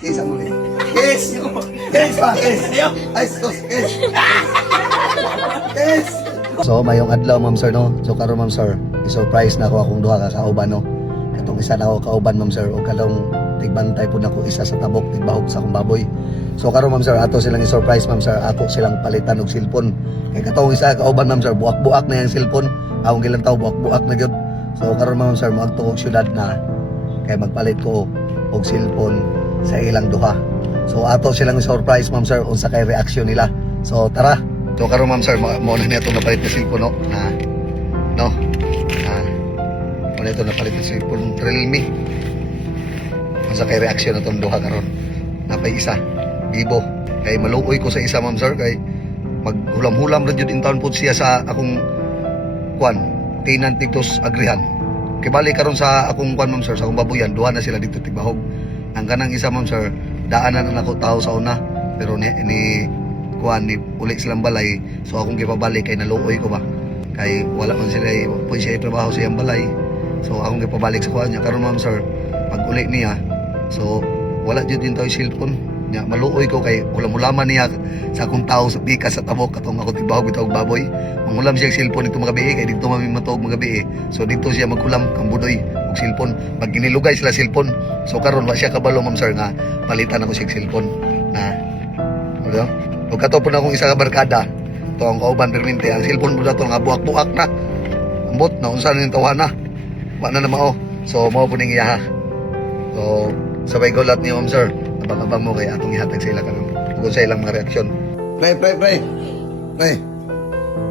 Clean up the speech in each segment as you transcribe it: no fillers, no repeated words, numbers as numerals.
Kiss ang muli. Kiss! Kiss pa! Kiss! Ay, sus! Kiss! Kiss! So, mayong adlaw, ma'am sir, no? So, karon ma'am sir, i-surprise na ako akong duha ka kauban, no? Katong isa na ako kauban, ma'am sir, o kalong tigbantay po na ko isa sa tabok, tigbahog sa akong baboy. So, karon ma'am sir, ato silang i-surprise, ma'am sir, ako silang palitan og cellphone. Kaya katong isa kauban, ma'am sir, buak-buak na yung cellphone. Akong gilang tao, buak-buak na gyud. So, karon ma'am sir, magto og syudad na. Kaya magpalit ko og cellphone sa ilang duha. So, ato silang i-surprise, ma'am sir, unsa kay reaksyon nila. So, tara. So, karon ma'am sir, mo na niya itong napalit na cellphone, no? Mo na itong napalit na cellphone, Realme. Unsa kay reaksyon na itong duha karon. Napay isa, Vivo. Kay maluoy ko sa isa, ma'am sir, kay maghulam-hulam rin yun in town po siya sa akong tenant dito agrihan. Kay bali karon sa akong ma'am sir, sa akong babuyan, duha na sila dito tigbahog. Ang kanang isa, ma'am sir, daanan na ako tao sa una, pero ni uli silang balay. So akong gipabalik kay naluoy ko ba, kay wala man sila pwede siya trabaho sa iyang balay. So akong gipabalik sa kuan niya karon, ma'am sir, pag uli niya, so wala jud din tayo cellphone niya, maluoy ko kay ulam-ulaman niya sa akong tao sa bikas sa tabok katong ako tigbahog bitaw baboy. Mangulam siya cellphone dito mga gabi kay dito mami matog mga gabi. So dito siya magkulam kang budoy og cellphone. Pag ginilugay sila cellphone, so karon wa siya kabalo, ma'am sir, nga palitan ako siya cellphone na ano. Ug kato po na akong isa ka barkada, to ang kauban permente, ang cellphone mo dato nga buak-buak na. Ambot na unsa ning tawana. Wa na mao. So mao po ning iyaha. So sabay gulat ni ma'am sir. Abang-abang mo kay atong ihatag sa ila karon. Tungod sa ilang mga reaksyon. Pre.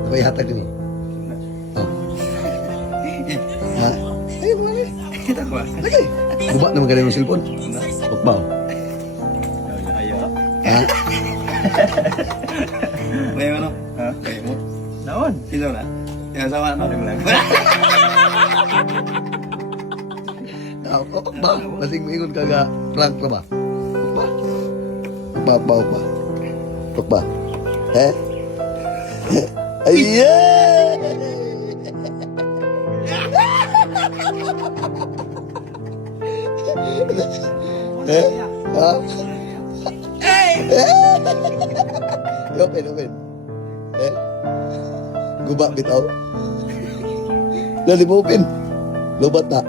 Sabay ihatag din. Oh. Ha? Ay, mali. Kita ko. Lagi. Guba na magaling ng cellphone. Pagbaw. Ayo. Ha? May ano? Ha? Kayo mo? Naon? Sino na? Yung asawa na rin lang. Ba? Masing maingon ka ga prank na ba? Ba? Eh? Ayan! Eh? Ha? Open. Eh? Guba bitaw. Lali mo open. Lobat na.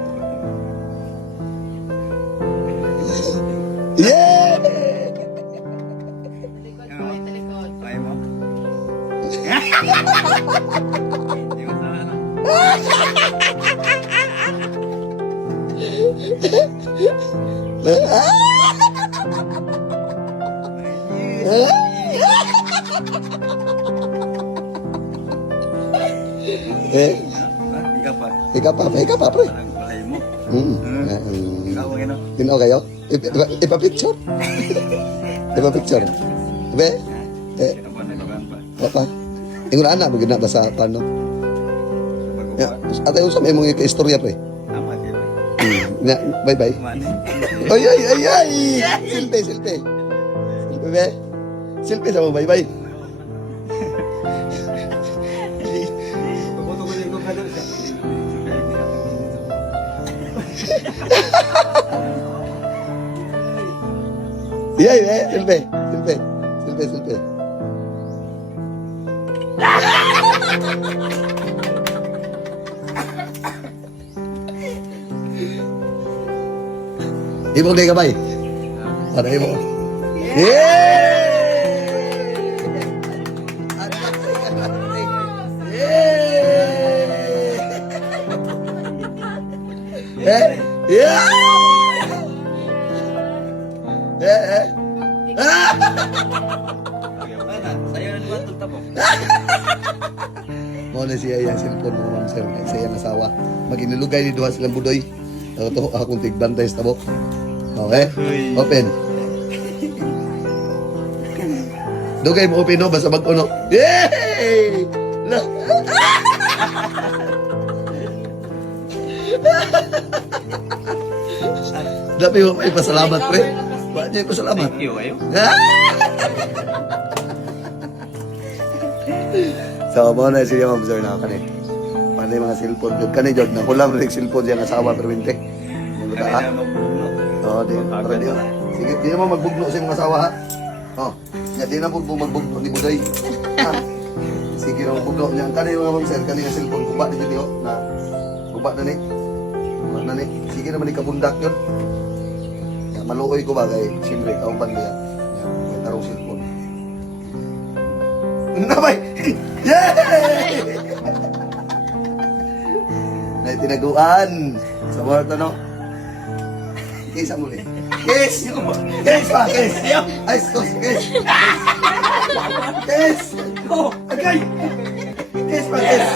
Yeah! Kaya mo? Yung asawa na. Eh? Ikaw pa. Ikaw pa, pre. Parang balay mo. Hmm. Ikaw, ano? Tinaw kayo? Ipa-picture? Ipa-picture? Be? Eh, Ano ba, nagbagaan pa? apa? Ingon anak, bagay na ba sa pano? Sa pagkukuha. Ate, usap may mga istorya, pre. Tama, di ba? Bye-bye. Mani. Ay! Silpe. Be? Silpe sa mo, bye-bye. Pagkukuha ko ka doon siya. Silpe. Ibong day ka, bay? Para ibong. Sa'yo na naman itong tapok. Mo na siya yung cellphone mo, ma'am sir, sa iyang asawa. Mag-inilugay ni duha silang budoy. Ito akong tigbantay sa tabok. Okay? Open. Dugay mo open, no? Basta mag-uno. Yay! Dapat mo may pasalamat, pre. Bakit niya pasalamat? Thank you, kayo. So, mo na siya, ma'am sir, na kani. Paano yung mga cellphone? Kani, Jod, nakulam rin cellphone siya ng asawa, pero hindi. Kami na magpuno. Oo, di. Para di. Sige, di naman magbugno sa iyong asawa, ha? Oh, ya, di na po magbugno ni Buday. Ha? Sige na magbugno niya. Kani yung ma'am sir, kani yung cellphone. Kuba na dyan, na. Kuba na ni. Kuba na ni. Sige naman ni kabundak yun. Ya, maluoy ko ba kay siyempre, kauban niya. Ya, may tarong cellphone. Nabay! Yay! Na tinaguan sa kwarto, no? Kiss mo ni. Kiss! Kiss pa! Kiss! Ay, sus! Kiss! Kiss! Oh! Agay! Kiss pa! Kiss!